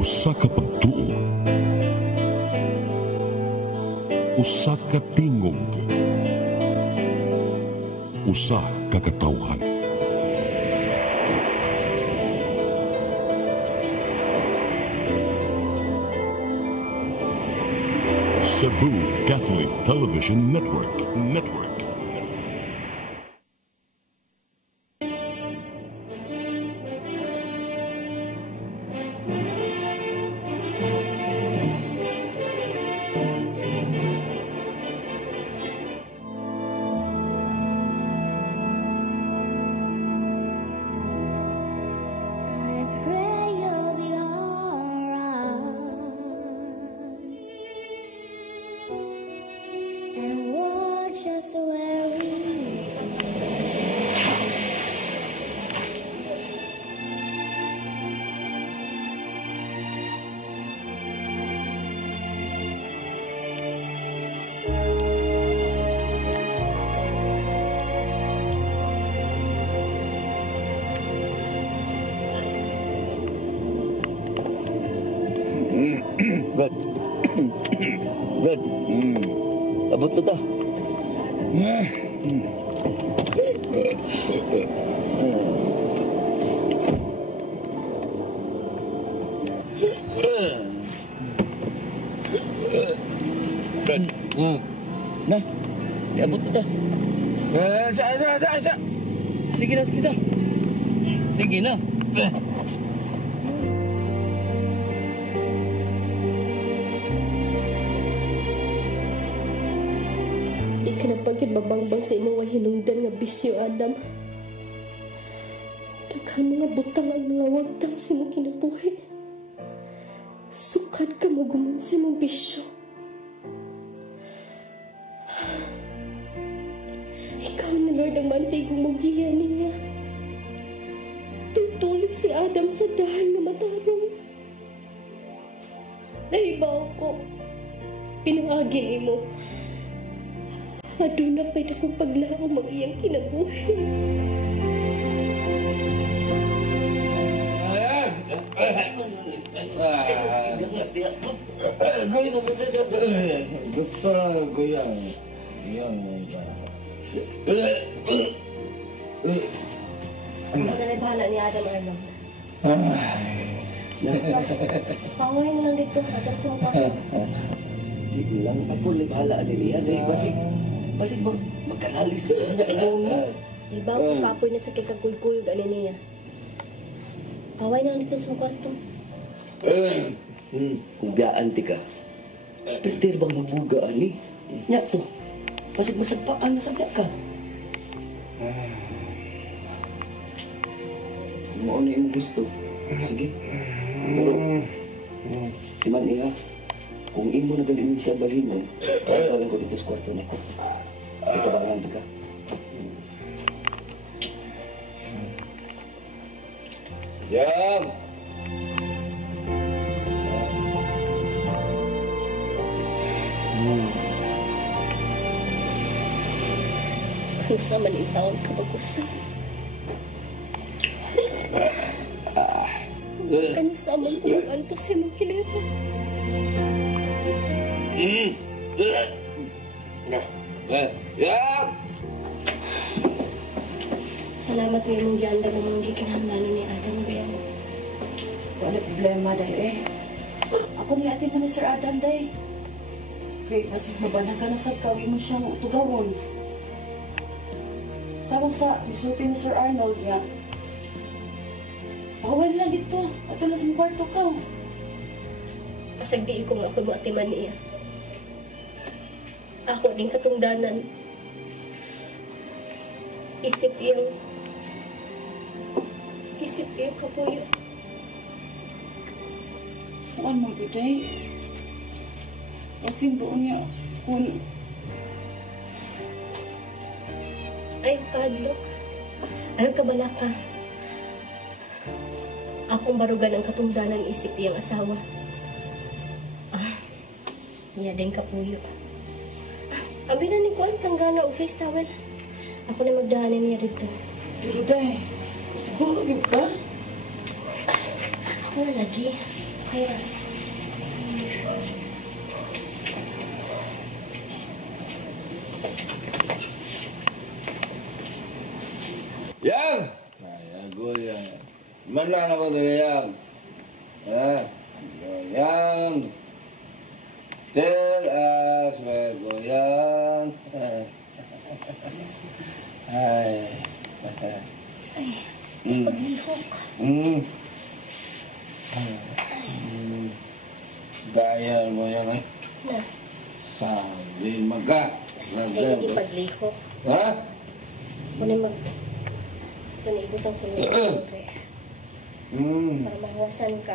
Usa ka pagtuo, usa ka tingog, usa ka katawhan. Cebu Catholic Television Network. Good. Good. Abot na ta. Good. Na. Abot na ta. Isa. Sige na, sige na. Sige na. Pagkid babangbang sa imong hinungdan nga bisyo, Adam. Daghang mga butang ang mga wagtang sa imong kinabuhi. Sukad ka mo gumun sa imong bisyo. Ikaw ni Lord ang mantigong magiya niya. Tutuloy si Adam sa dahan nga matarong. Nahibaw ko. Pinangagin imo. Aduna pa'y dakong paglaong mag-iyang kinabuhi. Gusto na goyang. Ang bahala ni Adam Arnold. Paway na lang dito. Adam sa mukha. Di lang ako bahala niya. Basig magkalalis na siya. Iba ko kapoy na sa kikaguygoy gani niya. Paway na lang dito sa kwarto. Kung biyaan ti ka, pertir bang mabuga ani? Nya to, basig masagpaan na sagda ka. Mo ano yung gusto? Sige. Pero, timan niya, kung imo na galinin siya balhin mo, kaya ko dito sa kwarto na ko. Ito ba lang ka? Yang! Kusa man yung taon ka bagusa. Kanusa man ko mag-anto sa mong kilera. Salamat ng imong gianda ng mga gikinahanglan ni Adam Bell. Wala problema dahil ako ni atin na ni Sir Adam dahil. Wait, masig mabanang ka na sa kawin mo siyang tugawon. Sabang sa isulti ni Sir Arnold niya. Pakawan lang dito. Ato na sa kwarto ka. Pasagdiin ko nga ako mo atiman niya. Ako din katungdanan. Isip iyang kapuyo. Ano mo biday? Kasi doon niya kung ayaw kadlo. Ayaw kabalaka. Akong barugan ang katungdanan isip iyang asawa. Niya din kapuyo. Abi na ni Kuan, tanggana o face towel. Ako na magdahanin niya dito. Pero day, siguro gib ka? Ako na lagi. Okay ra. Yang! Ay, ako yan. Manan ako nila yang. Yang. Tell us where go yang. Ay. Paglihok. Gaya mo yan eh. Na, Sabi maga. hindi paglihok. Ha? Muna mag... Ito na ibutang sa mga para mahawasan ka.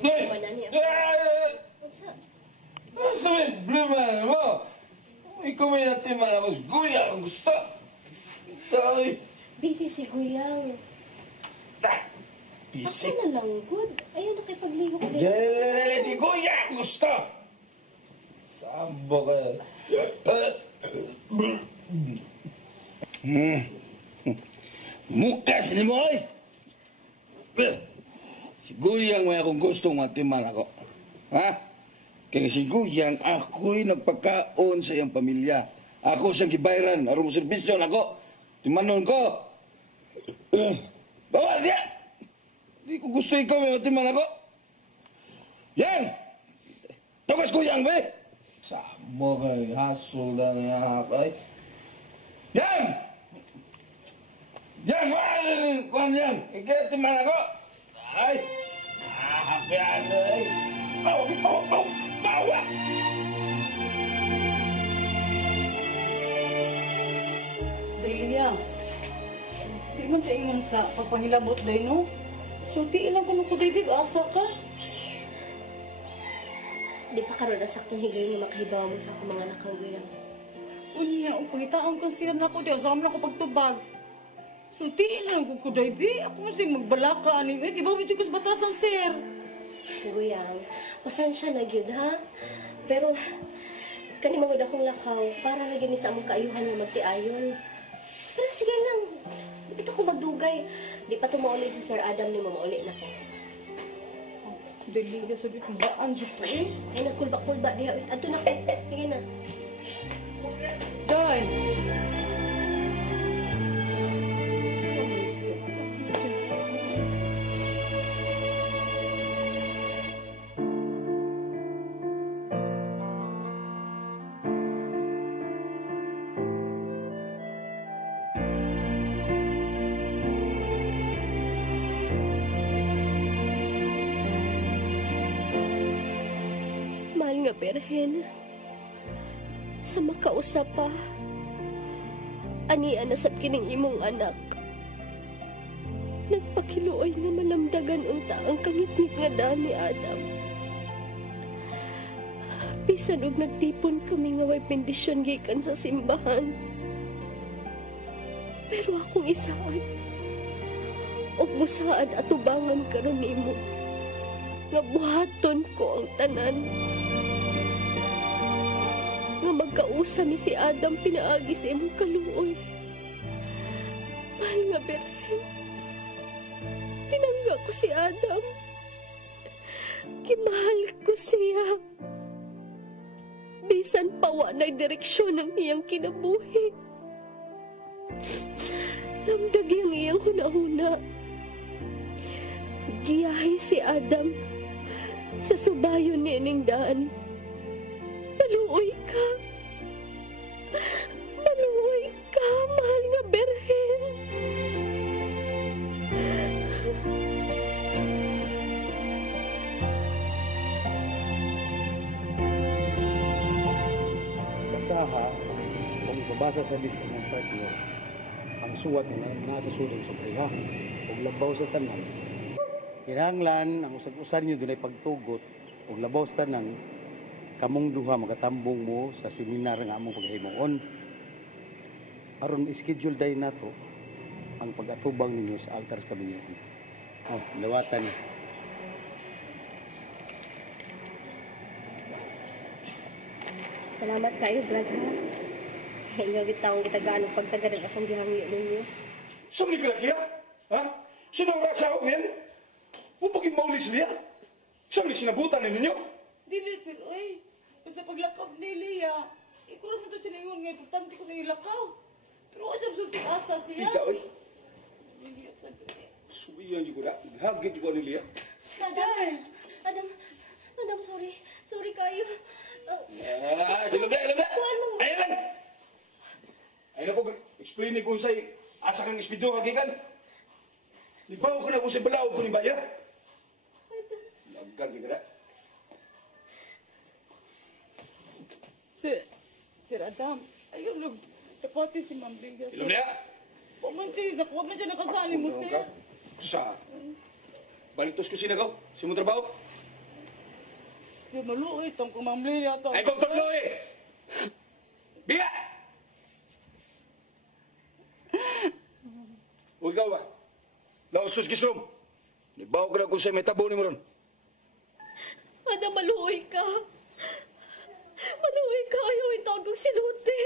Mana niya? Unsa? Ano sabihin? Problema mo? Ikaw may natiman ako sa guya. Ang gusto. Ay. Busy si Guyang. Asa Bisik. na lang, good. Ayaw na kay paglihok. Dali si guya. Ang gusto. Sabo ka. Mukas ni mo ay. Si Guyang may akong gustong matiman ako. Ha? Kaya si Guyang, ako'y nagpagkaon sa iyang pamilya. Ako siyang gibayran. Aron mo servisyon ako. Timanon ko. Bawal niya! Di ko gusto ikaw may matiman ako. Yang! Tugas Guyang, be! Sabo kay hasol na niya kay. Yang! Yang! Kuhan yang! Ikaya timan ako. Ay! Happy ano ay! Bawa! Delia, di man sa ingon sa pagpangilabot day no? Sulti ilang ko David, asa ka? Di pa karoon na saktong higay ni makahibawa mo sa akong mga anak kang Guyang. Unya, upangitaon ka siya na ko diyan. Saan na ko pagtubag? Sulti ilang ko David. Ako nga siya magbalaka. Di ba medyo kas batasan, sir? Guyang, pasensya na gyud ha. Pero kani mangod akong lakaw para na gyud ni sa among kaayuhan nga magtiayon. Pero sige lang, dito ko magdugay. Di pa tumauli si Sir Adam ni mauli na ko. Delia, sabi ko, baan dyan ko eh? Ay nagkulba-kulba diha. Adto na ko. Sige na. Day! Mahal nga Berhen, sa makausap pa, anian na sab kining imong anak. Nagpakiluoy nga malamdagan unta ang kangit-ngit nga daan ni Adam. Bisan og nagtipon kami nga way bendisyon gikan sa simbahan. Pero akong isaad, og busaad at ubangan karon nimo, nga buhaton ko ang tanan. Nga magkausa ni si Adam pinaagi sa imong kaluoy. Mahal nga Berhen, pinangga ko si Adam. Kimahal ko siya. Bisan pawa na'y direksyon ng iyang kinabuhi. Lamdag ang iyang huna-huna. Giyahi si Adam sa subayon ni ining daan. Maluoy ka. Maluoy ka, mahal nga Berhen. Basaha, kung babasa sa list ng partner, ang suwat na nasa sulong sa priha, kung labaw sa tanan. Kinahanglan, ang usag-usan nyo doon ay pagtugot, kung labaw sa tanan, kamong duha magatambong mo sa seminar nga among paghimoon. Aron schedule day nato ang pag-atubang ninyo sa altar sa kabinyoon. Oh, lawatan niyo. Salamat kayo, Brad, ha? Inyo gitawang gitagaan ng pagtagalan akong gihangyo ninyo. Sumigla kaya? Ha? Sino ang rasa ako yan? Pupagin mauli pulis niya? Saan may sinabutan ninyo? Dili sir, oy. Basta paglakaw ni Leah, ikaw naman to silingon nga, importante ko na ilakaw. Pero asam sulti asa siya. Ika, oy. Dili sa Suwiyan niyo ko na. Hagit ko ni Lia. Adam, sorry. Sorry kayo. Ilog na. Ayan lang. Ayun ako, explain ni kung sa'y asa kang ispidyo kagikan. Libaw ko na kung sa'y balaw ko ni Baya. Nagkagi ka na. Sir Adam, ayun lang. Tapati si Ma'am Bigas. Ilog na. Huwag man siya nakasali mo, sir. Sa balitos ko sinagaw. Si mo trabaho. Di maluoy, itong kung Ma'am Leah to. Ay, kong taglo eh! Biya! O ikaw ba? Laos tos kisrom. Libaw ka na kung sa'y may tabo ni mo ron. Adam, maluoy ka. Maluoy ka. Ayaw yung taon kong siluti.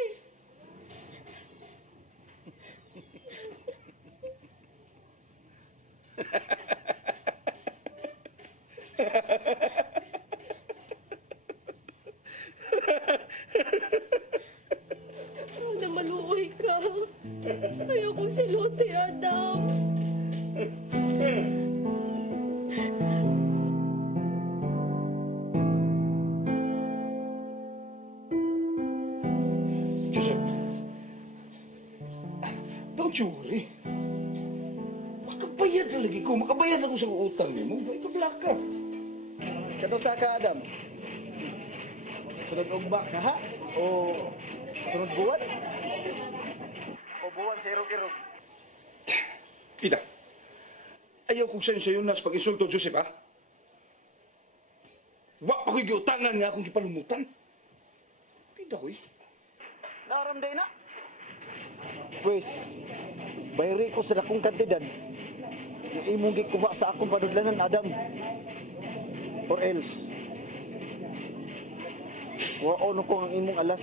Adam, maluoy ka. Ayaw kong siluti, Adam. Joseph, don't you worry. Makabayad na lagi ko. Makabayad ako sa utang ni mo. Ikablak ka. Kato sa ka, Adam? Sunod ugba ka, ha? O sunod buwan? O buwan sa irog-irog? Ida, ayaw kong sa'yo nas pag-insulto, Joseph, ha? Wa pa ko'y giutangan nga akong gipalumutan. Ida ko'y. Naramday na. Pues, bayari ko sa dakong kantidad. Yung imong gikuha sa akong panudlanan, Adam. Or else, waon ko ang imong alas.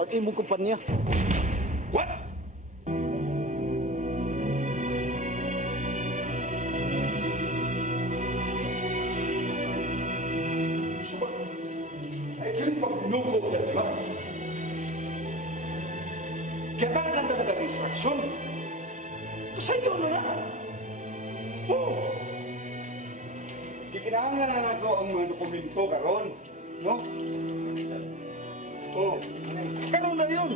Ang imong kumpanya. What? Suba, ay kini pagnugo ka, di ba? Kaya kanta na ka-distraction. Sa'yo na. Oo. Kikinangan na ako ang mga dokumento karon, no? Oo. Karon na yun.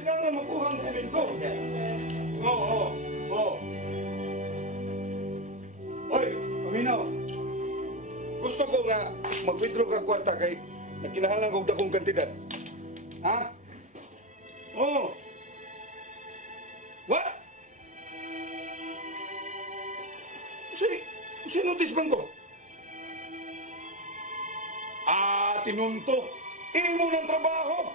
Kailangan makuha ang dokumento. Oo. Oy, paminaw. Gusto ko nga mag-withdraw ka kwarta kay nagkinahalan ko dakong kantidad. Ha? Oo. What? Kasi notice bang ko? Tinunto. Imo ng trabaho.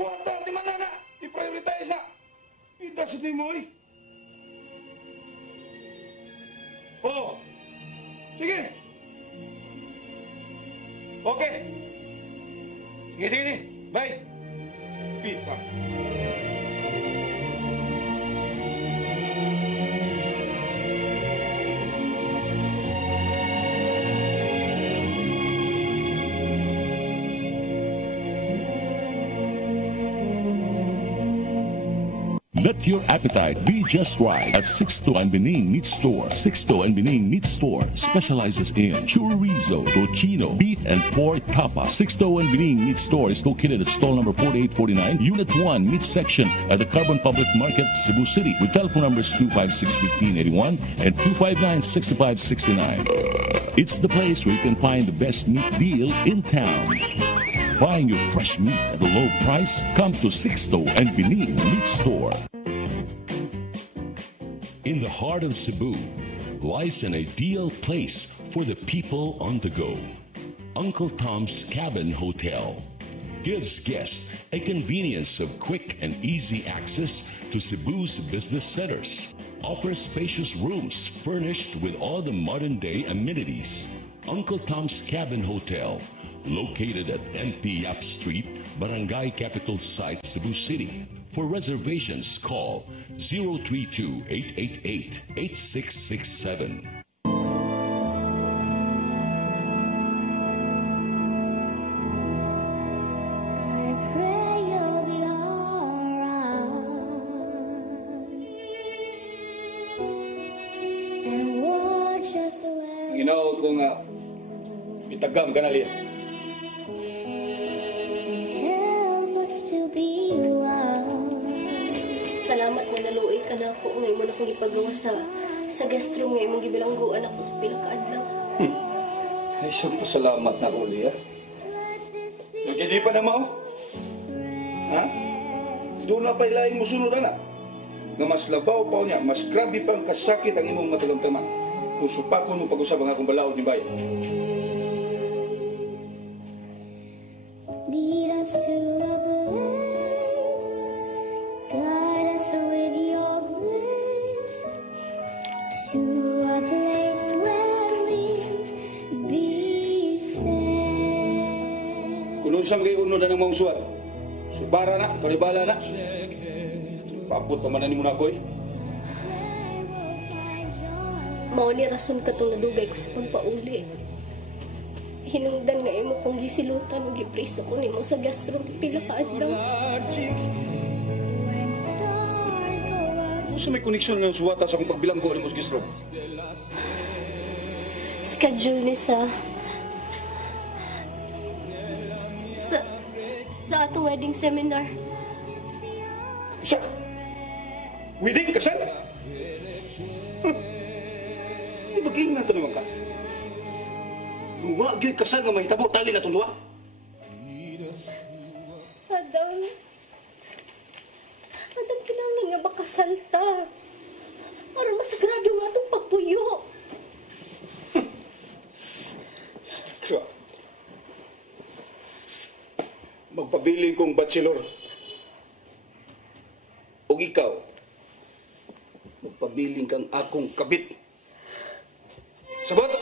Wata, di man na. I-prioritize na. Itas ni mo eh. Oh. Sige. Okay. Sige. Bye. Pipa. Let your appetite be just right at Sixto and Bening Meat Store. Sixto and Bening Meat Store specializes in chorizo, tocino, beef, and pork tapas. Sixto and Bening Meat Store is located at stall number 4849, Unit 1, Meat Section at the Carbon Public Market, Cebu City, with telephone numbers 256-1581 and 259-6569. It's the place where you can find the best meat deal in town. Buying your fresh meat at a low price? Come to Sixto and Bening Meat Store. In the heart of Cebu lies an ideal place for the people on the go. Uncle Tom's Cabin Hotel gives guests a convenience of quick and easy access to Cebu's business centers. Offers spacious rooms furnished with all the modern-day amenities. Uncle Tom's Cabin Hotel located at NP Yap Street, Barangay Capital Site, Cebu City. For reservations, call 032-888-8667. Ginaot ko nga, itagam ka na liya. Salamat nga naluoy ka na ako. Ngayon mo na akong ipagawa sa guest room. Ngayon mong gibilangguan ako sa pila ka adlaw. Ay, siyempre salamat na ko liya. Hindi pa na mao? Ha? Doon na pa ilaing mo sunod na. Nga mas labaw pa niya, mas grabe pang kasakit ang imong matagamtama. Kung supakon mo pag-usap ang akong balaod ni Bayan. Lead us to a place, guide us with your grace, to a place where we'll be safe. Kung saan kayo unod na ng mga usuan, subara na, karibala na. Paabot pa man mo na ako eh. Mao ni rason ka itong nadugay ko sa pagpauli. Hinungdan nga imo kong gisilutan o gipreso ko nimo sa gastro pila ka adlaw. Sa may koneksyon ng suwata sa akong pagbilanggo ni Mos Gisro. Schedule ni sa atong wedding seminar. Sa wedding kasal? Di ba king na ito naman ka? Luwa, gyud kasal nga mahitabo, tali na itong luwa. Adam, kailangan nga bakasalta. Para masagrado nga itong pagpuyo. Kaya, magpabiling kong bachelor. O ikaw, magpabiling kang akong kabit. Sabot!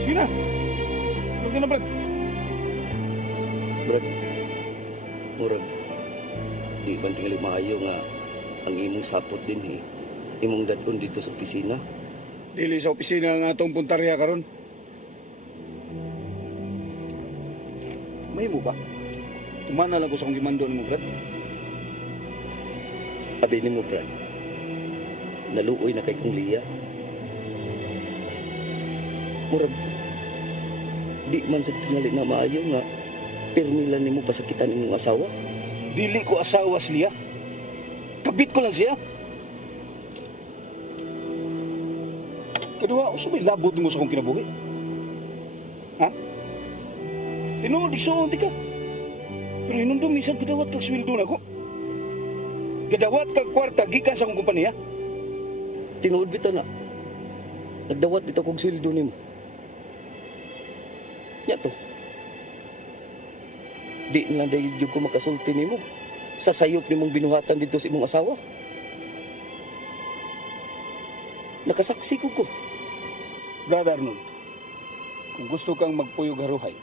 Sige na. Huwag na, Brad. Brad, murag, di ba tingali maayo nga ang imong sapot din imong dadon dito sa opisina? Dili sa opisina nga itong puntarya karon. May mo ba? Tumana lang ko sa kong gimando ni mo, Brad. Abi ni mo, Brad, naluoy na kay kong Lia. Murag, di man sa tingali na maayo nga pirmilan nimo pasakitan imong asawa. Dili ko asawa si Lia. Kabit ko lang siya. Kadua, uso may labot mo sa kong kinabuhi. Ha? Tinuod, igsuon ka. Pero hinundong minsan gadawat kag sweldo na ko. Gadawat kag kwarta gikan sa akong kumpanya. Tinuod bitaw na. Nagdawat bitaw kog sweldo nimo. Nya to. Di na dahil ko makasulti nimo sa sayop nimong binuhatan dito sa imong asawa. Nakasaksi ko. Brother Arnold, kung gusto kang magpuyog haruhay,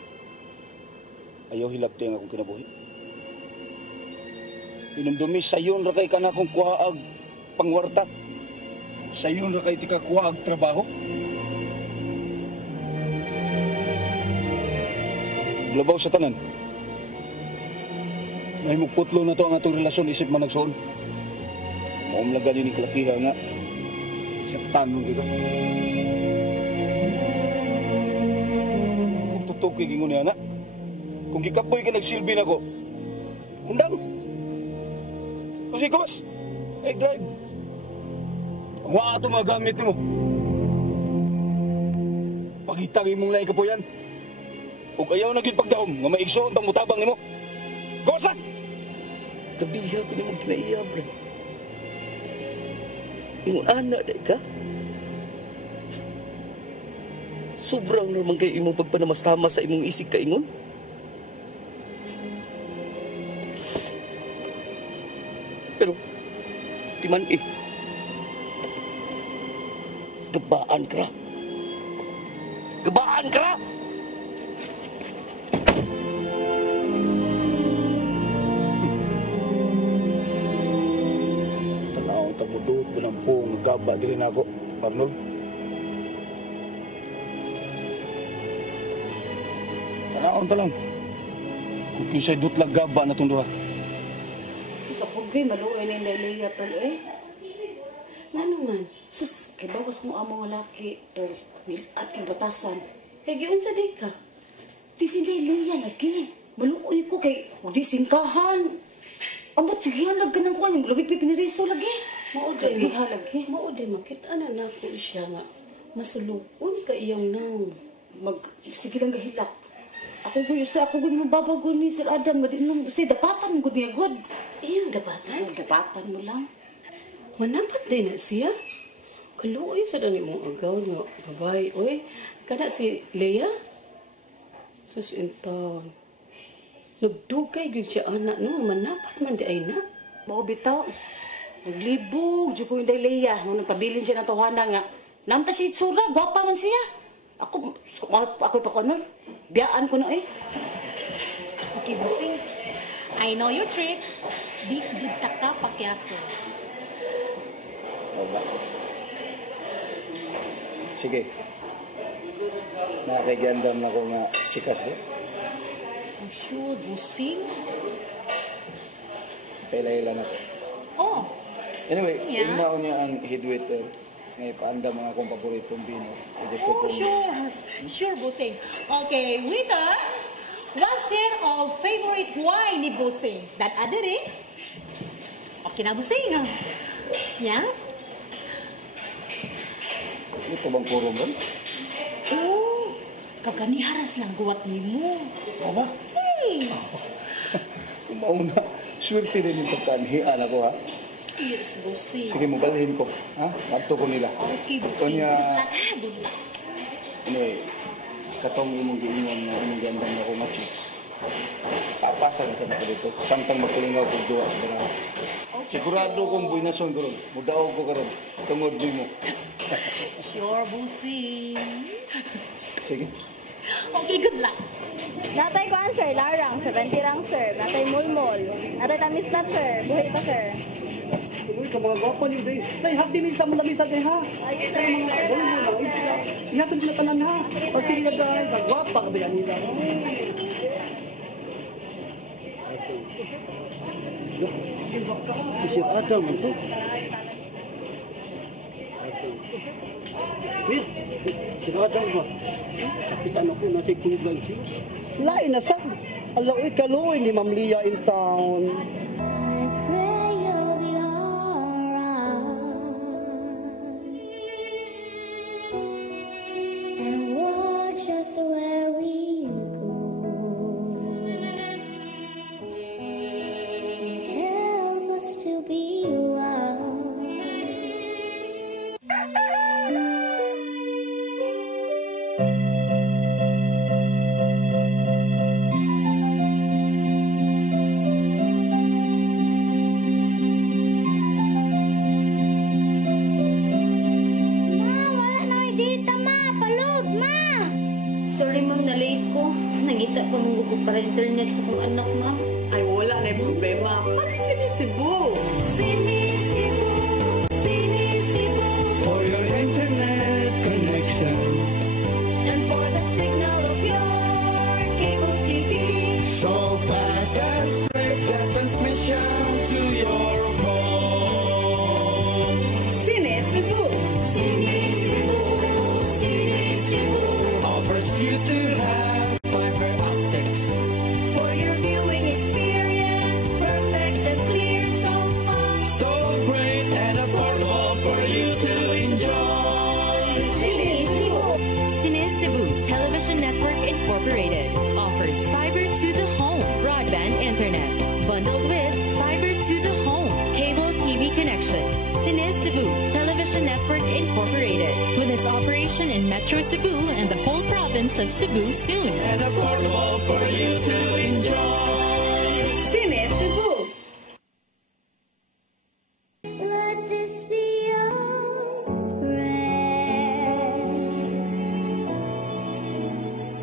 ayaw hilabti ang akong kinabuhi. Pinumdumi sayon ra kay kanakong kuhaag pangwarta. Sayon ra kay tika kuhaag trabaho. Labaw sa tanan. May mugputlo na to ang atong relasyon isip man nagsuon. Maumlagan ni kalakiha nga. Saktan mo kita. Kung tutok kay gingon niya na, kung gikapoy ka nagsilbi na ko, undang. Kasi kawas, ay drive. Ang waa ito mga gamit mo. Pagitang imong laing kapoyan. Ug ayaw na gyud pagdaom nga maigsoon pang mutabang nimo. Gosa! Gabiha ko ni mong kinaiya, Brad. Ingon anak na ka? Sobrang naman kayo imong pagpanamastama sa imong isig ka, ingon? Pero, timan gabaan ka ra. Gabaan ka ra! Tagmuduot mo ng buong nagkaba din ako, Arnold. Tanaon ta lang. Kung kisa'y dutlag gaba na itong duha. Sus, ako gay, maluoy na yung Leia, pero nga naman, sus, kay bawas mo amo nga laki, pero at kay batasan. Kay giun sa di ka. Di si Leia lagi. Maluoy ko kay, di singkahan. Amot, sige, halag ka ng kuwan, yung lubig pipiniriso lagi. Maoday makita na ko siya nga masulupon ka iyang naw. Sige lang gahilak. Ako mo babago ni Sir Adam, si dapatan ko niya god. Iyang dapatan? Dapatan mo lang. Manapat din na siya. Kaluoy sa dani mong agaw nga babay. Oy, kana si Leia? Sus intaw. Nagdugay gyud siya anak no, manapat man di ay na. Bao bitaw. Naglibog, di ko yung Leia. Nung nagpabilin siya ng tuhana nga. Namta si Sura, gwapa man siya. Ako pa ko nun. Biyaan ko na eh. Okay, Busing. I know your trick. Di ka pakyaso. Oba. Sige. Nakakigandam na ko nga chikas ko. I'm sure, Busing. Pelay lang ako. Oh. Anyway, Yeah. ignaon niya ang headwaiter. May paanda mga akong paboritong bino. Oh, sure. Sure, Busing. Okay, waiter. What's your favorite wine ni Busing? That other eh? Okay na, Busing. Yeah? Ito bang puro mo? Oh, kaganiharas ng guwat ni mo. Mama? Mauna, swerte din yung pagkaanhian ako ha. Yes, Busing. Sige, mobalhin ko. Ha? Nabto ko nila. Okay, Busing. Kunya, Good luck. anyway, katong imong giingon na imong gandang na ko nga chicks. Papasa na sa mga dito. Samtang magkulingaw ko duwa sa mga. Sigurado kong buhay na son karon. Mudaog ko karon. Tungod buhay mo. Sure, Busing. Sige. Okay, good luck. Natay ko sir, larang, 70 rang sir. Natay mulmol. Natay tamis nut sir. Buhay pa sir. Uy, ka mga gwapo ni Day. Say, hapdi minsa mo lamisa day ha. Ay, sir, sir. Ihatod na tanan ha. O sige na day, kagwapa ka ba yan nila? Isip Adam man to. Wait, si Adam ba? Kita na ko na si Kulit lang siya. Lain na sa. Alaoy kaloy ni Ma'am Lia in town. I pray you'll be alright and watch us where we go and help us to be wise. Sorry, ma'am, na-late ko. Nangita ko mong gusto para internet sa kong anak, ma'am. Ay, wala na yung problema. Pag-sinisibo. For your internet connection. And for the signal of your cable TV. So fast and straight the transmission to your home. Sinisibo. Incorporated, with its operation in Metro Cebu and the whole province of Cebu soon. And affordable for you to enjoy. Cine Cebu. Let this be your prayer.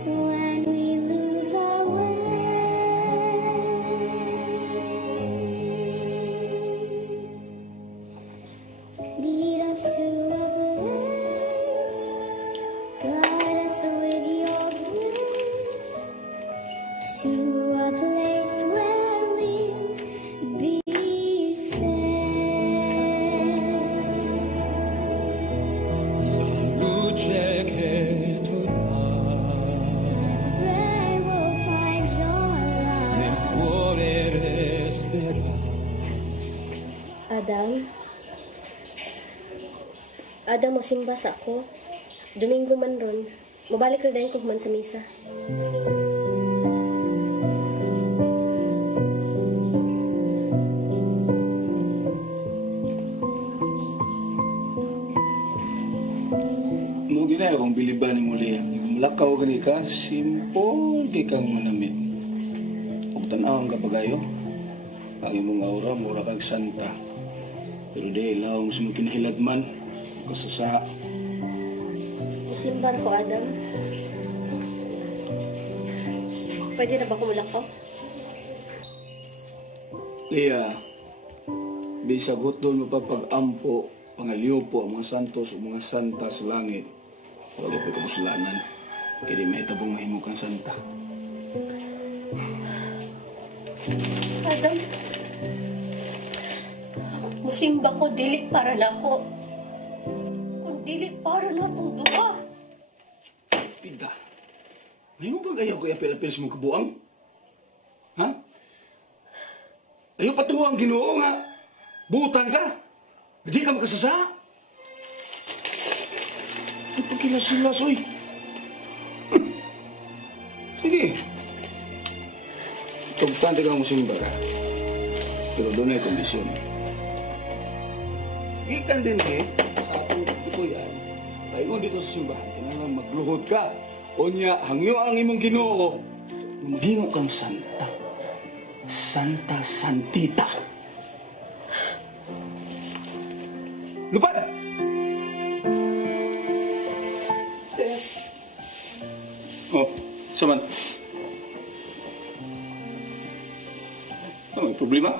When we lose our way, lead us to a place, guide us with your bliss, to a place where we'll be safe. luce che tu dai Pray we'll find your nel love. cuore resterà. Adam? Adam, mosimba sa ako. Domingo man ron. Mabalik rin dahil ko man sa misa. Mo gina akong biliban ni muli. Lakaw gani ka, simple kay kang manamit. Ug tan-awon ka pagayo. Ang imong aura mura kag santa. Pero di lawom sa mga kinahiladman. Kasasa. Mosimba ko, Adam. Pwede na ba kumulak ko? Leah, bisag hutol mo pa pag-ampo, pangaliw po ang mga santos o mga santa sa langit. Wala pa kabusalanan. Kaya di may tabong mahimok ang santa. Adam, musimba ko dili para na ko. Kung dili para na itong duha. Pida, ngayon ba ayaw ko apel-apel sa mong kabuang? Ha? Ayaw patuwa ang Ginoo nga. Butang ka. Hindi ka makasasa. Ipagkilas-silas, oy. Sige. Tugtante ka mo simba ka. Pero doon ay kondisyon. Ikan din sa atong ito yan. Tayo dito sa simbahan, kailangan magluhod ka. O niya, hangyo ang imong Ginoo. Maghimo kang santa. Santa Santita. Lupad! Sir, Oh, saman. Ano, may problema?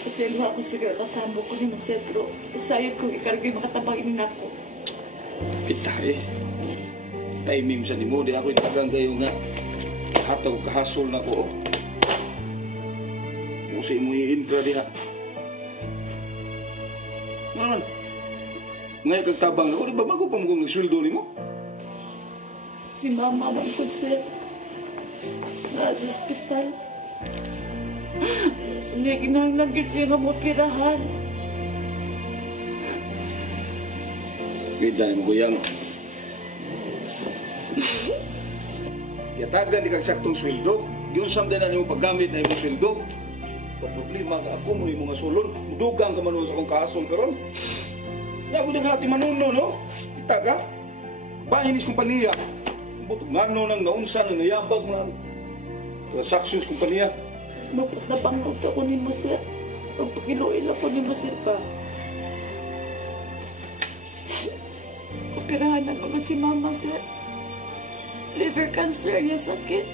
kasi luha ko siguro kasama ko ni Masir, pero sayod kong ikaragay makatabangin na ako. Kita timing sa nimo, di ako itagang kayo nga. Hatag kahasol na ko. Musa mo i-intra diha. Ano? Ngayon kang tabang ako, di ba bago pa mo kong sweldo ni mo? Si Mama man ko, sir. Nasa ospital. Hindi kinahanglan gyud siya nga mopirahan. Kita ni mo kuyang. Yatagan di kag saktong sweldo. Yung samdan na nimo paggamit na imong sweldo. Pag problema ka ako mo imong sulon. Mudugang ka manon sa kong kahasol karon. Ya ko daghati manuno no. Kita ka. Bahinis kumpanya. Butog ngano nang naunsa na nayabag ng transactions kumpanya. Mapagnabangot ako ni mo, sir. Pagpakiluin ako ni mo, sir, pa. Operahan na naman si Mama, sir. Liver cancer niya sakit.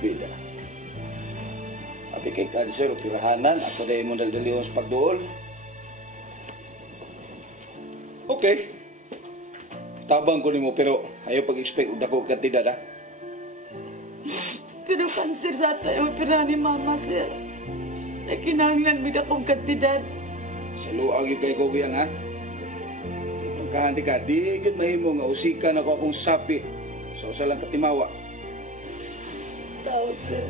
Bida. Abi kay cancer o pirahanan, ako dahil mo nagdaliwan sa pagdool. Okay. Tabang ko nimo pero ayaw pag-expect og dako kantidad ha. Pero cancer sa tayo operahan ni Mama, sir. Nakinahanglan mo akong kantidad. Sa luag yung kay Koguyang ha. Pagkahanti ka, di gid mahimo nga usikan ako akong sapi. So sa lang katimawa. Tao, sir.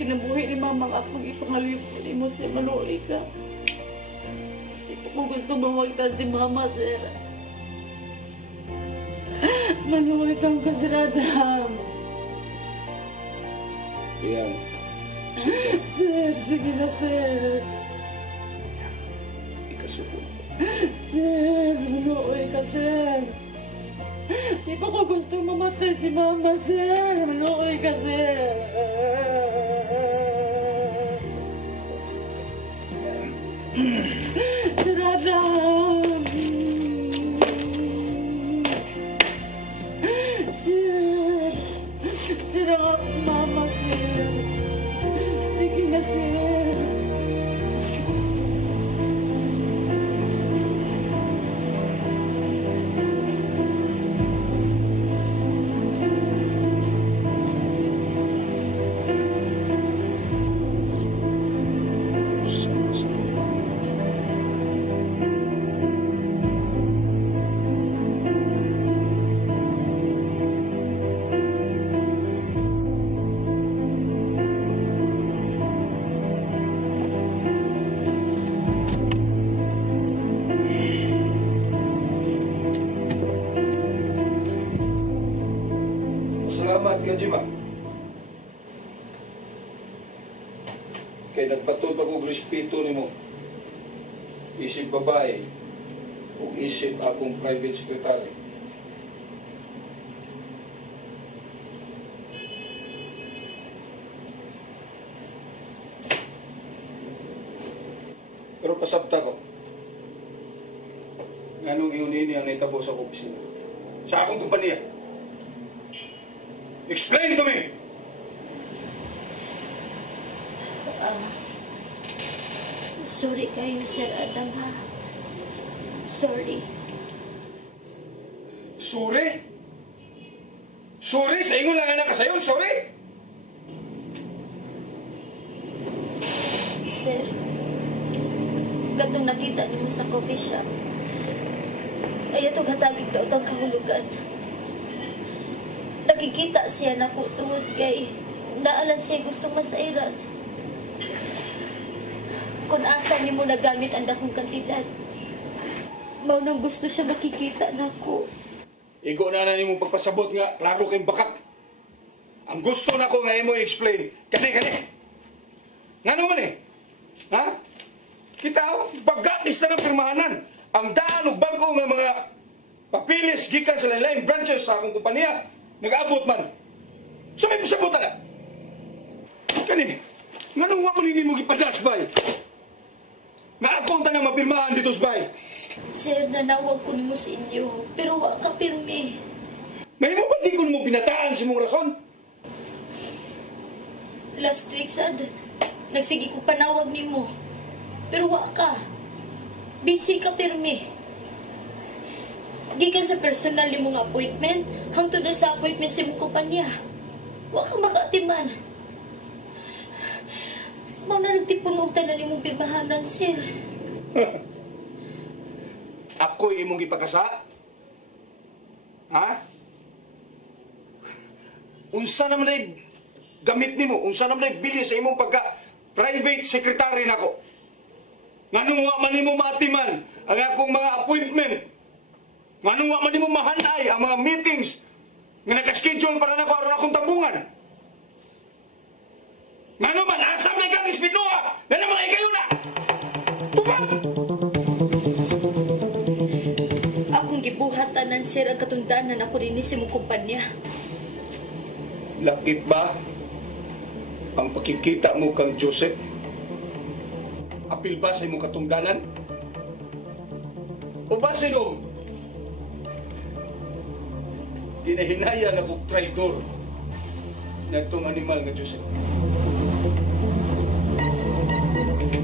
Kinabuhi ni Mama ang akong ipangaluyog ni mo, sir. Maluoy ka. Di ko mo gusto mawagtan si Mama, sir. Maluoy kang kasirada. Yan. Sir, sige na, sir. Ikasupon. Sir, maluoy ka, sir. Di pa ko gusto mamatay si Mama, sir. Maluoy ka, sir. Sir Adam. Sir. Sir ang Mama, sir. Sige na, sir. Salamat ka, Jima. Kaya nagpatod ako og respeto ni mo. Isip babae o isip akong private secretary. Pero pasabta ko. Nganong iunini ang naitabo sa opisina? Sa akong kumpanya. Explain to me! Sorry kayo, Sir Adam, ha? Sorry. Sorry? Sorry? Sa ingon lang anak ka sa'yo? Sorry? Sir, katong nakita niyo sa coffee shop, ay ito hatagig daw itong kahulugan. Nakikita siya na ko tungod kay naalan siya gustong masairan. Kung asa niyo mo nagamit ang dakong kantidad, maunang gusto siya makikita na ko. Igo na ni mong pagpasabot nga, klaro kayong bakak. Ang gusto na ko nga mo i-explain, kani. Nga naman eh. Ha? Kita o, bagatis na ng pirmahanan. Ang daan o bangko nga mga papilis gikan sa lain branches sa akong kumpanya. Nag-aabot man. So may pasabutan na. Kani, nga nung wamo nini mong ipadas bay? Nga akong tanang mapirmahan dito sa bay. Sir, nanawag ko nimo sa inyo, pero wa ka pirmi. May mo ba di ko mo binataan si mong rason? Last week, sad, nagsigi ko panawag nimo, pero wa ka. Busy ka pirmi. Gikan sa personal ni mong appointment, hangtod na sa appointment sa mong kumpanya. Wa ka makaatiman. Mao na nagtipon og tanan ni mong pirmahanan, sir. Ako'y imong gipagkasa? Ha? Unsa naman ay gamit nimo? Unsa naman ay bili sa imong pagka-private secretary nako? Nganong wa man nimo maatiman ang akong mga appointment? Nganong wa man nimo mahanay ang mga meetings nga naka-schedule para nako aron akong tambungan? Ngano man, asam na kang ispinoa! Na naman ay kayo na! Tuba! Akong gibuhatanan, sir, ang katundanan ako rin sa mong kumpanya. Lakit ba ang pakikita mo kang Joseph? Apil ba sa imong katungdanan? O ba sinong ginahinayan ako traidor na itong animal nga Joseph?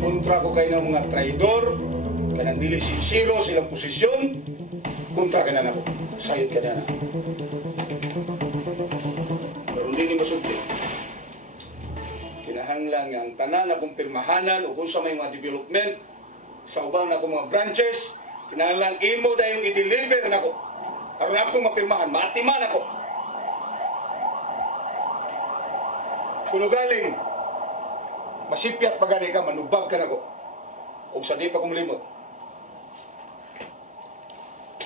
Kontra ko kayo ng mga traidor, kanang dili sincero silang posisyon, kontra ka na ako. Sayot ka na. Pero hindi ni masulti. Kinahanglan nga ang tanan akong pirmahanan o kung sa may mga development sa ubang akong mga branches, kinahanglan imo dahil i-deliver na ako. Aron akong mapirmahan, maatiman ako. Kuno galing, masipyat pagani ka, manubag ka na ko. O sa di pa kong limot.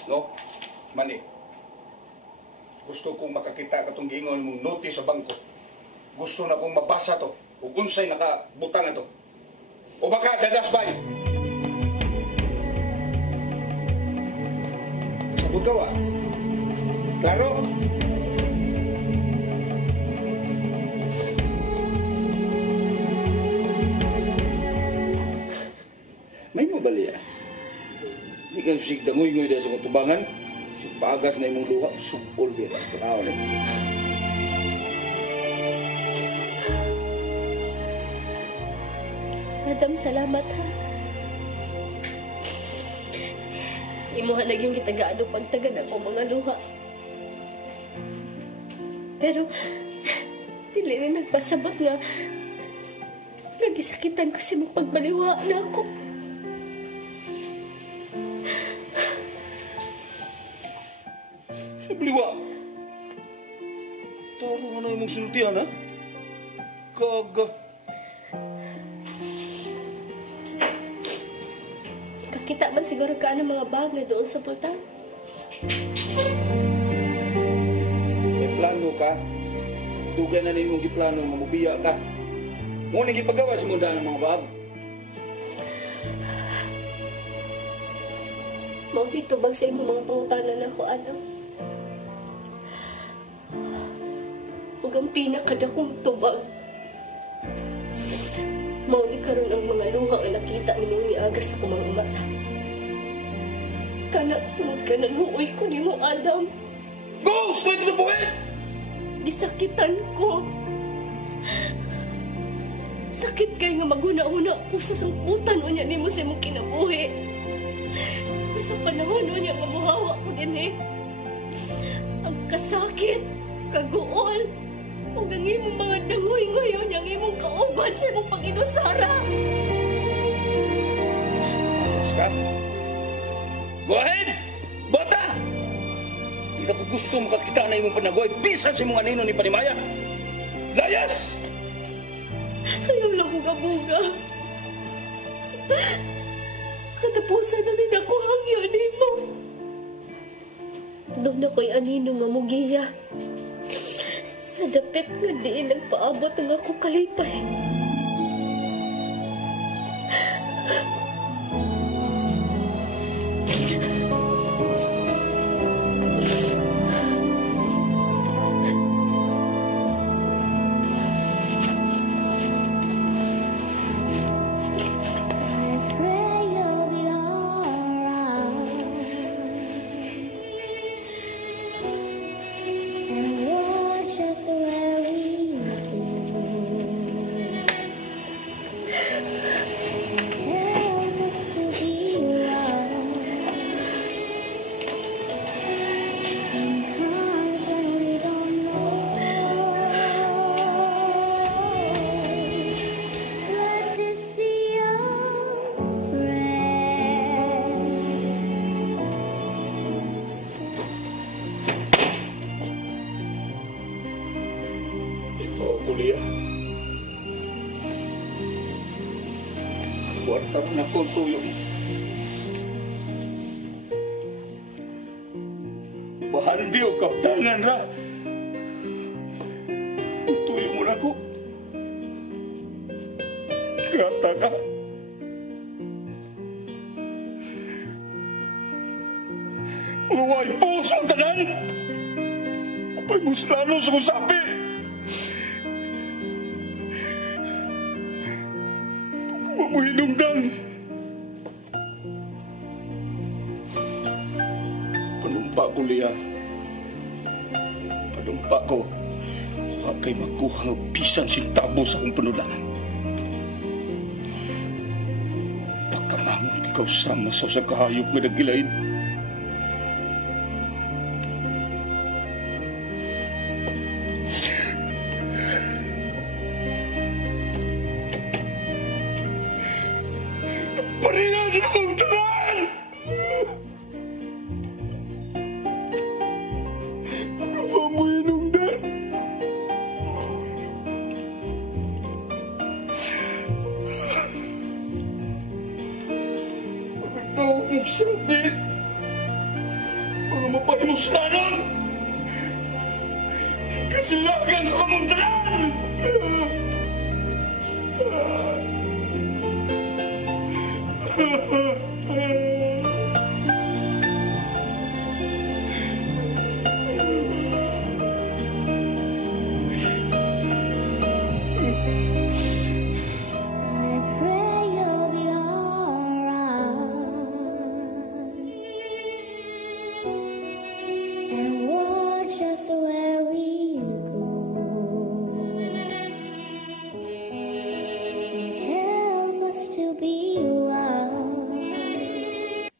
No? Mani. Gusto kong makakita katong giingon mong notice sa bangko. Gusto na kong mabasa to. O unsay nakabutang na to. O baka dadasbay. Magkawa. Klaro? May mabali ah. Di ka susig dangoy-ngoy dahil sa kong tubangan. Pagas na imong luha, supol ka. Pakaw na. Madam, salamat ha. Imuha naging kitagaano pagtagan ako mga luha. Pero, dili rin nagpasabot nga nagisakitan ko si mong pagbaliwa na ako. Sa baliwa. Taro nga na imong sinutihan, ha? Kaga. Kakita man siguro ka ng mga bagay doon sa pultan? May plano ka. Dugay na nimong giplano nga mubiya ka. Mo nang gipagawa sa munda ng mga bag. Maubito bag sa imong mga pangutanan ako, Adam. Huwag ang pinakadakong tubag. Mauni karon ang mga luha ang nakita ninyong niagas sa kumang mata. Kana tulad ka nanuoy ko ni mo, Adam. Go! Straight to the point! Gisakitan ko. Sakit kay nga maguna-una ko sa sangputan o niya ni mo sa imong kinabuhi. Sa panahon o niya mamuhawa ko din eh. Ang kasakit, kaguol, o ang imong mga dangoy-ngoy o niyang imong kauban sa imong pag-inusara. Ska? Go ahead! Bota! Hindi na ko gusto makakita na imong panagoy. Bisan sa imong anino ni Panimaya. Layas! Ayaw lang ko kabuga. Katapusan namin ako hangyo ni mo. Doon ako'y anino nga mugiya. Sa dapit nga diin nagpaabot ang ako kalipay. Buat na kong tuyong. Bahandi o kaptangan ra. Tuyong mo na ko. Kata ka. Luway puso ang tanan. Apay mo silano sa kusabi. Mamuhinungdan. Panumpa ko, Lia. Panumpa ko. Huwag kay magkuha ng bisan sintabo sa akong panudanan. Pagkanamon ikaw sama sa kahayop nga nagilain. Paringan sa akong tanan! Mamuhinungdan. Ikaw ang sakit. Mga mapahimuslanan. Kasilagan ang kamuntaran.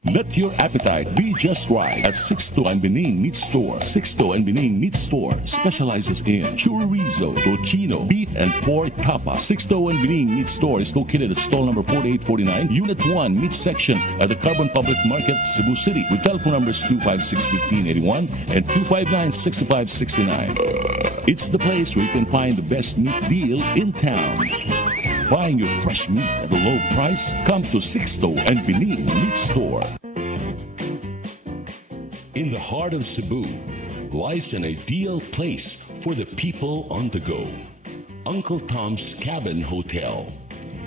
Let your appetite be just right at Sixto and Bening Meat Store. Sixto and Bening Meat Store specializes in chorizo, tocino, beef and pork tapa. Sixto and Bening Meat Store is located at stall number 4849, Unit 1, Meat Section at the Carbon Public Market, Cebu City, with telephone numbers 256-1581 and 259-6569. It's the place where you can find the best meat deal in town. Buying your fresh meat at a low price? Come to Sixto and Bening Meat Store. In the heart of Cebu lies an ideal place for the people on the go. Uncle Tom's Cabin Hotel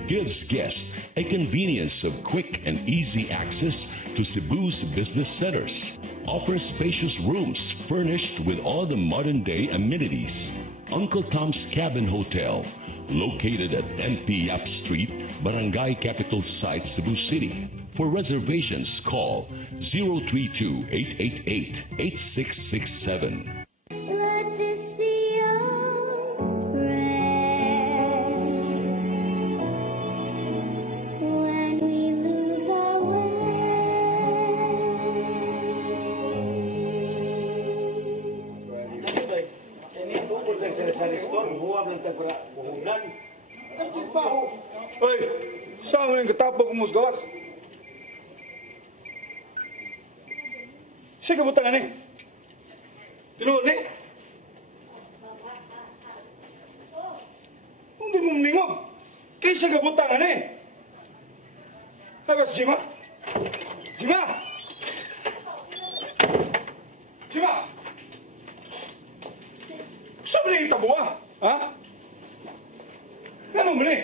gives guests a convenience of quick and easy access to Cebu's business centers. Offers spacious rooms furnished with all the modern-day amenities. Uncle Tom's Cabin Hotel, located at MP Yap Street, Barangay Capital Site, Cebu City. For reservations, call 032-888-8667. Let this be your prayer when we lose our Hoy, saan mo yung katapog mo sa gawas? Siya kabutangan eh. Tinuod eh. Hindi mo meningog. Kaya siya kabutangan eh. Habas, Jima? Jima! Jima! Saan mo na itabuha? Ha? Ano mo ni?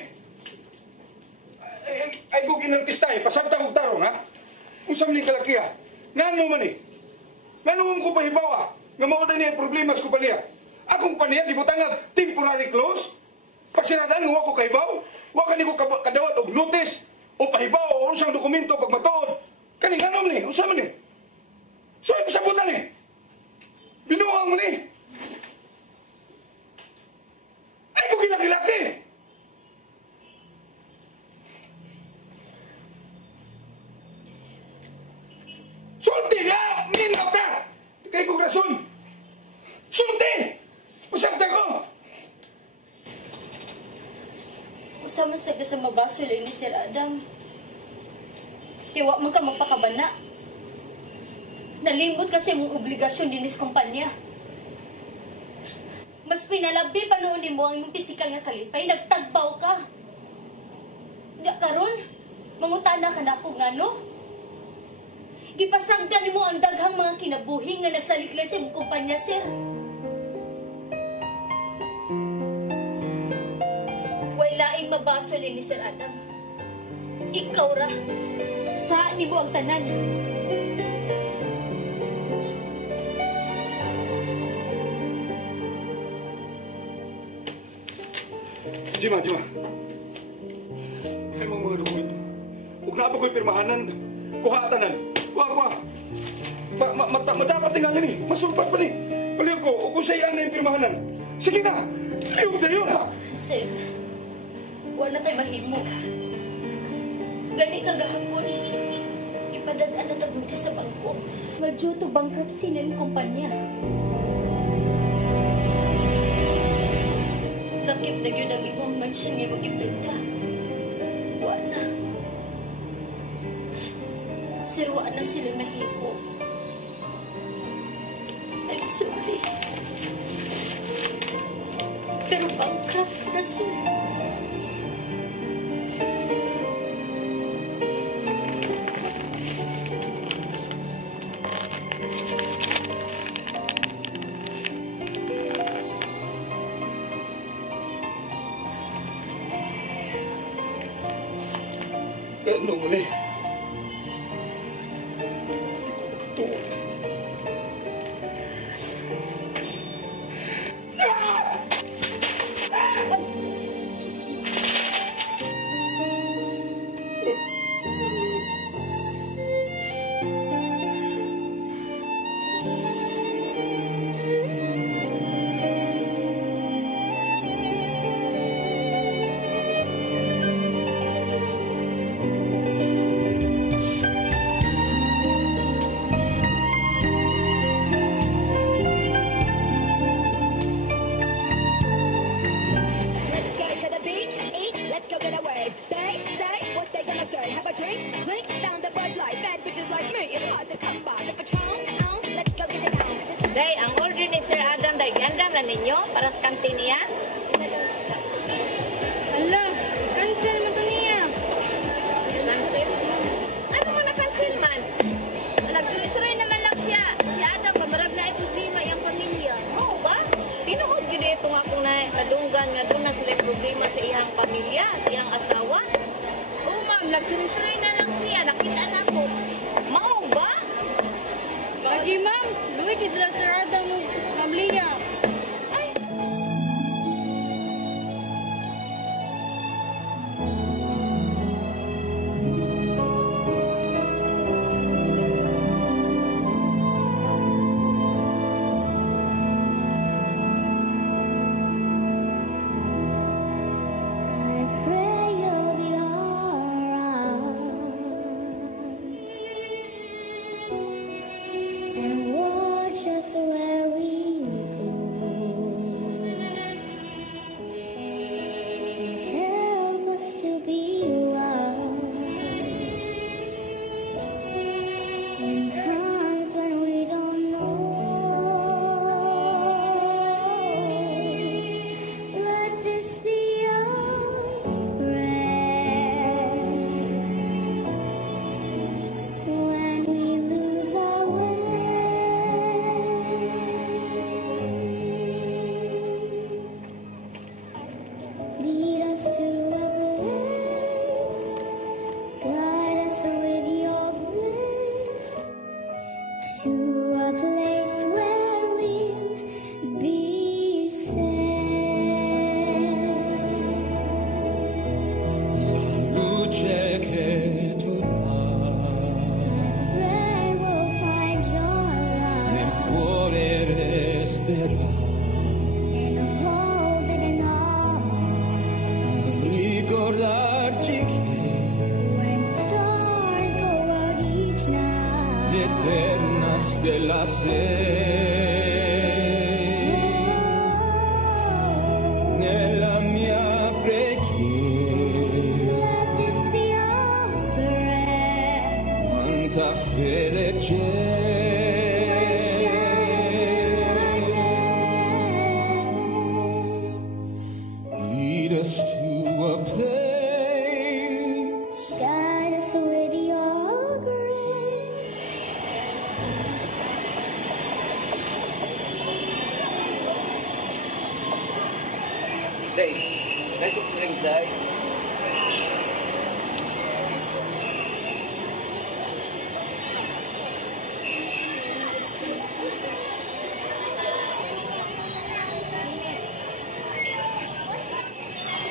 Ay ko kinartista eh. Pasabta kong tarong ha? Kung saan mo ni kalakiya? Ngano man eh? Ngano mo ko pahibawa? Nga mga tayo niya problemas ko pa niya. Akong pa niya, gibutangag temporary close? Pagsiradaan nga ako kahibaw? Waka ni ko kadawat og notice o pahibaw o unsang dokumento pag matuod. Kani ngano man eh? Unsa man eh? So ay pasabutan eh? Binuang man eh? Ay ko kinakilaki! Sulti na! Minaw ta! Kaya ko rason! Sulti! Usapta ko! Usama sa mabaso ni Sir Adam. Tiwa man ka magpakabana. Nalingot kasi mong obligasyon din sa kumpanya. Mas pinalabi pa noon mo ang imong pisikal nga kalipay, nagtagbaw ka. Nga karon, mangutana ka na ako nga no? Gipasagdan mo ang daghang mga kinabuhi nga nagsaliklay sa imong kumpanya, sir. Wala ing mabasol ni Sir Adam. Ikaw ra. Saan ni mo ang tanan? Jima. Ay mga dokumento. Huwag na ba ko'y pirmahanan? Kuhatanan. Kuha. Matapat tingnan ni. Masulpat pa ni. Paliw ko. O kung sa'yan na yung pirmahanan. Sige na. Liw na yun ha. Sir, wala tayo mahimo. Gani ka gahapon. Ipadadaan na taguntis sa bangko. Madyo to bankruptcy na yung kumpanya. Lakip na yun ang ibang mansyon niya mag-iprinda. Wala. Sir, wala sila mahimo. I'm sorry. Pero bankrupt na sila. Ano mo ni? na ninyo para sa kantin niya? Ala, cancel mo to niya. Cancel? Ano mo na-cancel man? Nagsuloy-suloy naman lang siya. Si Adam, kamarag na ay problema yung pamilya. Oo ba? Tinuod yun ito nga kung nadunggan nga doon na sila problema sa iyang pamilya, sa iyang asawa. Oo ma'am, nagsuloy-suloy na lang siya. Nakita na ko. Mao ba? Lagi ma'am, luwi kay sila Sir Adam mo, Ma'am Lia.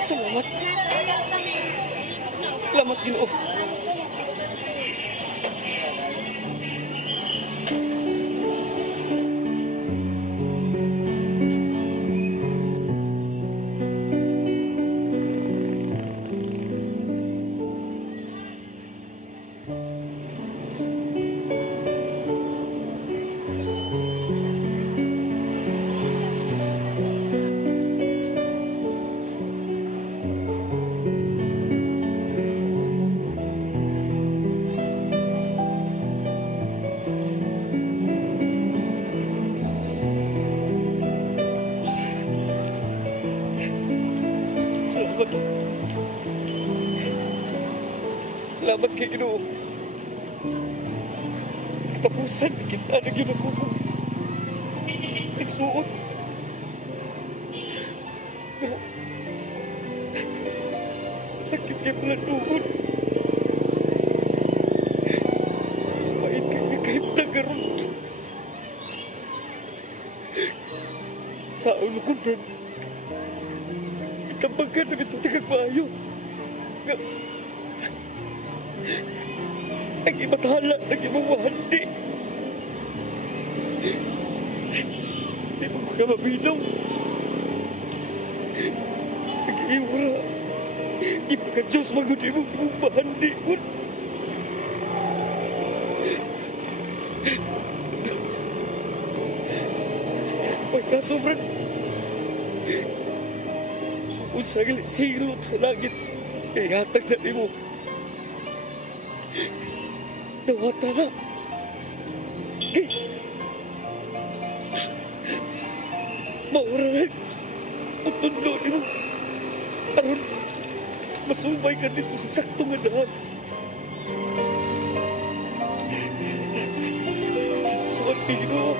Salamat. Salamat, Ginoo. Salamat kay Ginoo. Sa katapusan, kita na yun ako. Nagsuot. Pero, sakit kay pala tuhod. Mait kay kahit tagaroon. Saan mo ko, Brad? Itabagan na ito tigag maayo. Ang ibathala, ang imawahandi. Hindi mo ka mabinaw. Ang iwara. Ipagka-Diyos magudi mo imawahandi. May kasobran. Kung saglit silot sa langit, ihatag na mo. Nawata na. Maura, utudlo ni mo. Aron, masumay ka dito sa saktong nga daan. Sa Pino.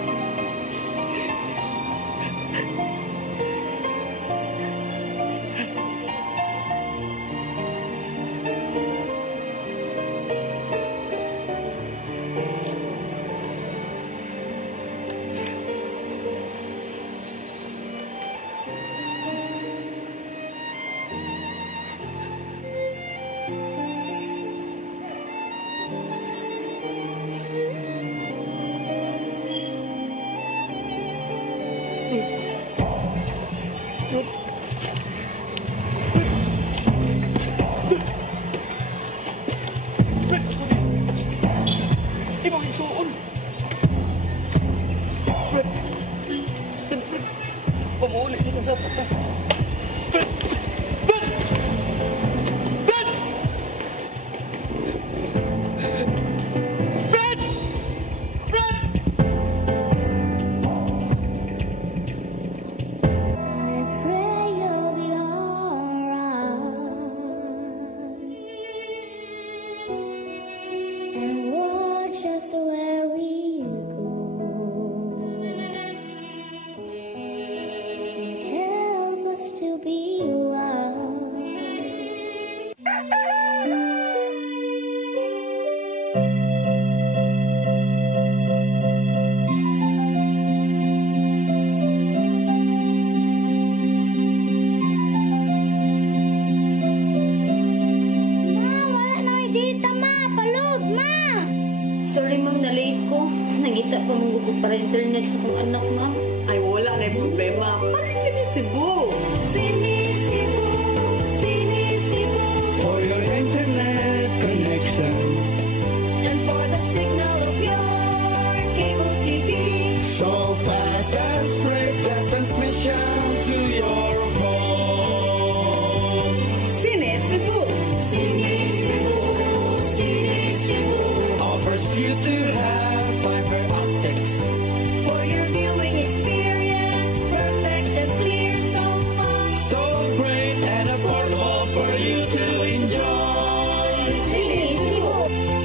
Sorry ma'am, na-late ko. Nangita pa mong para internet sa kong anak ma'am. Ay, wala na yung problema. Pag-sinisibo. Sinisibo. Sinisibo. For your internet connection. And for the signal of your cable TV. So fast and straight the transmission to your phone. Sinisibo. Sinisibo. Sinisibo. Offers you to have fiber optics. For your viewing experience, perfect and clear so far. So great and affordable for you to enjoy.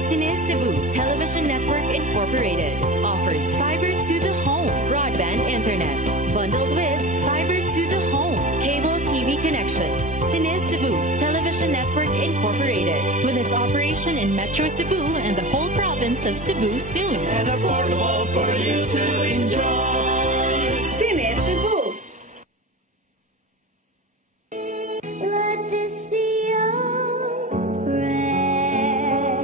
Cine Cebu Television Network Incorporated offers fiber to the home broadband internet bundled with fiber to the home cable TV connection. Cine Cebu Television Network Incorporated with its operation in Metro Cebu and the whole province of Cebu soon. And affordable for you to enjoy. Cine Cebu. Let this be your prayer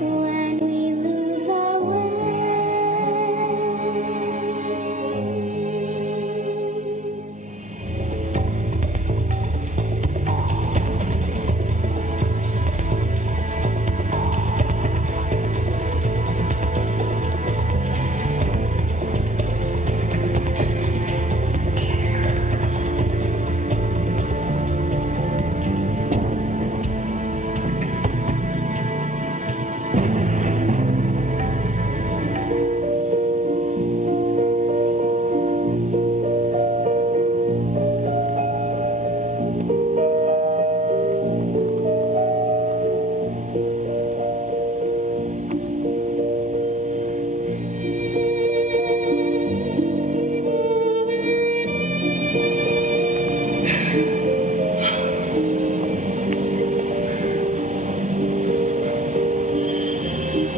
when we lose our way.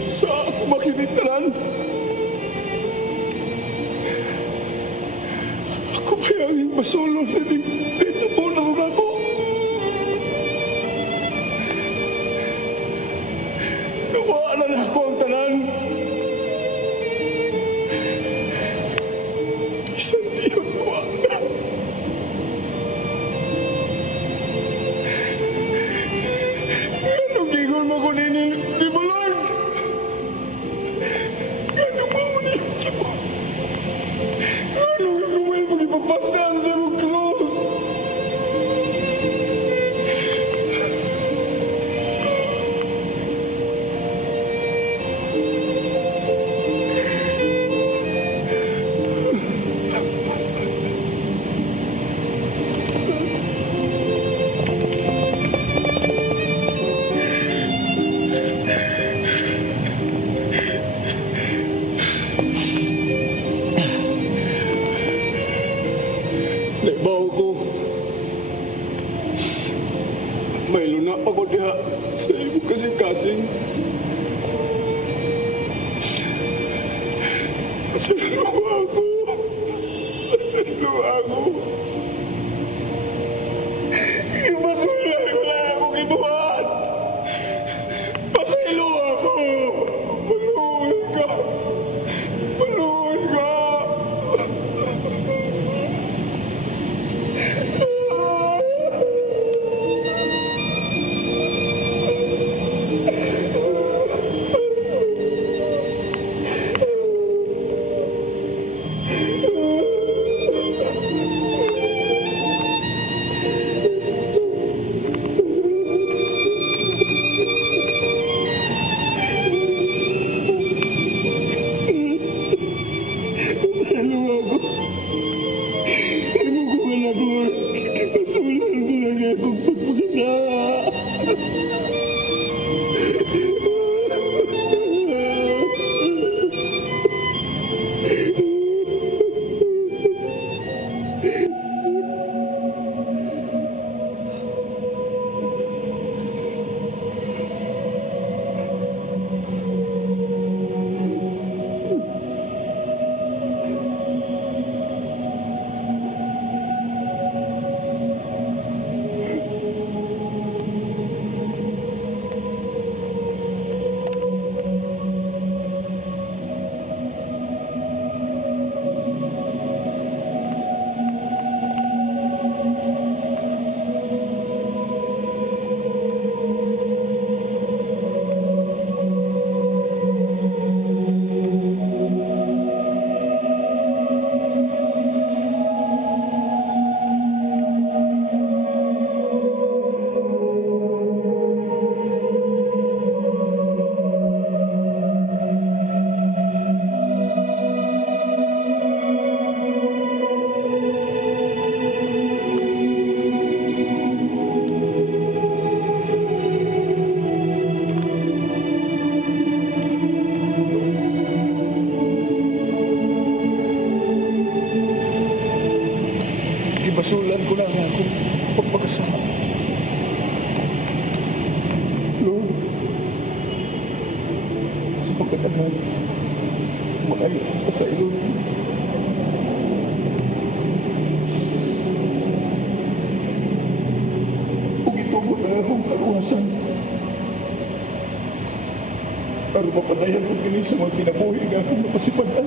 Sa ako makinitran. Ako ba yung masulong na dito po na rin ako? Nawaan na ako ang tanan. Isang tiyong nawaan na. Anong gingon mo ko ni mo, Lord? Anong mo ni mo? Anong gagawin mo ipapasaan sa mong krus? May luna ako diha sa imo kasing-kasing. Pasalo ako. Pasalo ako. Ibasulan ko na ako gibuhat. Pasalo ako. Maluoy ka. Maluoy ka. Basulan ko na ang akong pagpagkasama. Lord, sa pagkatagal, maayo ka sa iyo. Kung ito mo na akong kaluwasan, para mapadayan ko kini sa mga kinabuhi na akong napasipadan.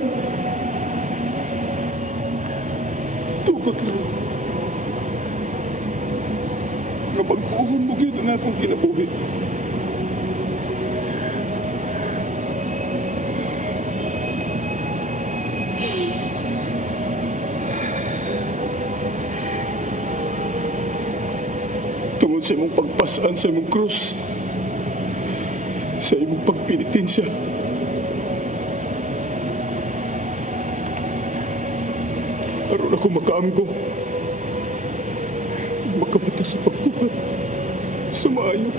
Tugot lang. Nga pagpuhon mo gito na akong kinabuhi. Tungod sa imong pagpasaan sa imong krus, sa imong pagpinitensya, aron ako makaamgo, makamata sa pagbuhat sa maayo.